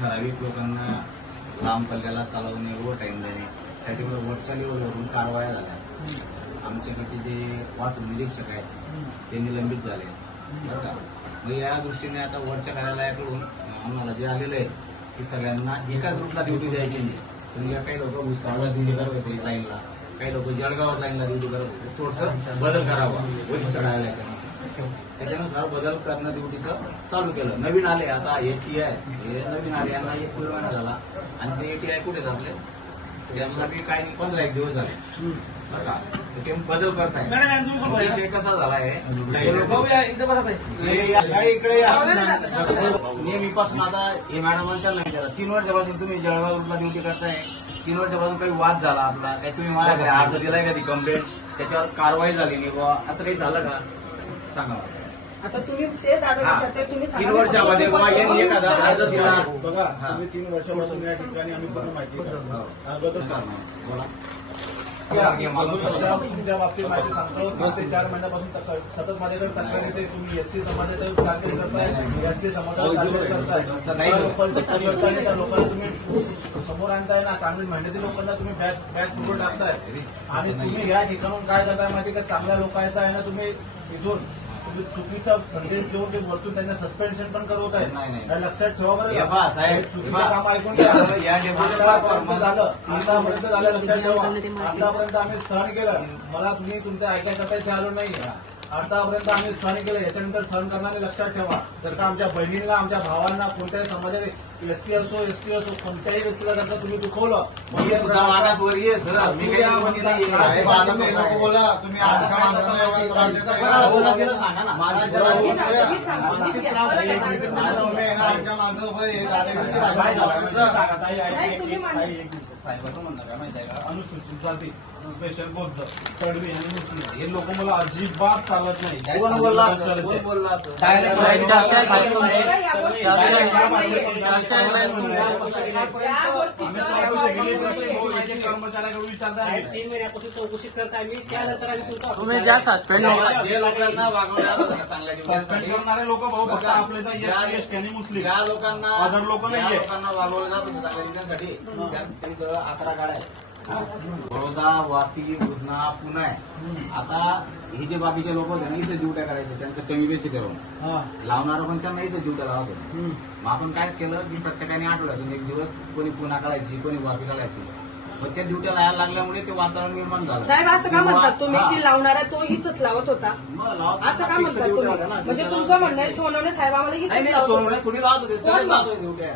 ठराविक लोकांना लांब पल्ल्याला चालवणे व टाइम देणे त्याच्यामुळे वरच्या लेवलवरून कारवाया झाल्या. आमच्याकडे जे पाच निरीक्षक आहेत ते निलंबित झाले. बरं का? मग या दृष्टीने आता वरच्या कार्यालयाकडून आम्हाला जे आलेलं आहे की सगळ्यांना एकाच ग्रुपला ड्युटी द्यायची नाही. तुम्ही काही लोक भुसावळला ड्युटी करत होते लाईनला. काही लोक जळगाव लाईनला ड्युटी करत होते. थोडस बदल करावा. वरिष्ठ कार्यालयाकडून. त्याच्यानुसार बदल करणं ड्युटीचं चालू केलं. नवीन आले आता एटी आय हे नवीन आले यांना एक महिना झाला. आणि ते एटी आय कुठे आपले त्यांना बी काही नाही, पंधरा एक दिवस झाले. ते बदल करताय. विषय कसा झाला आहे. हे इकडे या. नेहमीपासून आता हे मॅडमांच्या नाही विचारा. तीन वर्षापासून तुम्ही जळगावला ड्युटी करताय. तीन वर्षापासून काही वाद झाला आपला. काही तुम्ही माझ्याकडे अर्ज दिलाय का ती कंप्लेंट त्याच्यावर कारवाई झाली नाही बुवा. असं काही झालं का? सांगा मला. आता तुम्ही ते दादा हा. विचारते तुम्ही सांगा. तीन वर्षामध्ये बुवा यांनी एखादा अर्ज दिला बघा हा. तुम्ही तीन वर्षापासून या ठिकाणी आम्ही पूर्ण माहिती हो. करतो. अगोदर का? बोला. तुमच्या तुमच्या बाबतीत माहिती सांगतो दोन ते चार महिन्यापासून तक- सतत माझ्याकडे तक्रार येते तुम्ही एसटी समाजाचे टार्गेट करताय एसटी समाजाला टार्गेट तसं नाही. करताय त्या लोकांना तुम्ही समोर आणताय ना चांगली मेहनती लोकांना तुम्ही बॅग बॅग पुढे टाकताय आणि तुम्ही या ठिकाणून काय करताय माहिती का चांगल्या लोकांचा आहे ना तुम्ही इथून तुम्ही चुकीचा संदेश देऊन ते वरतून त्यांना सस्पेन्शन पण करवत नाही, नाही. आहे लक्षात ठेवा बरं हे हे हे चुकीचं. काम ऐकून झालं. आतापर्यंत झालं लक्षात ठेवा. आतापर्यंत आम्ही सहन केलं. मला तुम्ही तुमच्या ऐकायसाठी आलो नाही आतापर्यंत आम्ही सहन केलं याच्यानंतर सहन करणारे लक्षात ठेवा जर का आमच्या बहिणींना आमच्या भावांना कोणत्याही समाजात एसटी असो एसटी असो कोणत्याही व्यक्तीला जर का तुम्ही दुखवलं बोला. तुम्ही आमच्या माणसाला हे. साहेबाचं म्हणणं काय माहिती आहे का अनुसूचित जाती स्पेशल बौद्ध तडवी आणि मुस्लिम हे लोक मला अजिबात चालत नाही कोण बोलला असं? कोण बोलला असं? कर्मचाऱ्याकडे विचारता तीन महिन्यापासून चौकशी करत आहे मी त्यानंतर आम्ही तुमचा तुम्ही ज्या सस्पेंड जे लोकांना चांगल्या सस्पेंड जीवनासाठी, करणारे लोक भाऊ फक्त आपले तर ज्या- एस आणि मुस्लिम ज्या लोकांना Other लोकं ज्या नाहीये. लोकांना वागवलं जात होतं चांगल्या जीवनासाठी त्या- गाड्या आहेत. बडोदा वापी उधना पुणे. आता हे जे बाकीचे लोक होते ना इथे ड्युट्या करायचे त्यांचं कमी बेसी करून. लावणारं पण त्यांना इथे ड्युट्या लावत होते. मग आपण काय केलं की प्रत्येकाने आठवड्यातून एक दिवस कोणी पुन्हा काढायची कोणी वापी काढायची. मग त्या ड्युट्या लावायला लागल्यामुळे ते वातावरण निर्माण झालं. साहेब असं का म्हणतात तुम्ही. की लावणारा तो इथंच लावत होता? असं का म्हणतात तुम्ही? म्हणजे तुमचं म्हणणं आहे. सोनवणे साहेब आम्हाला इथंच लावत होते. कुणी लावत होते सगळे लावत होते ड्युट्या.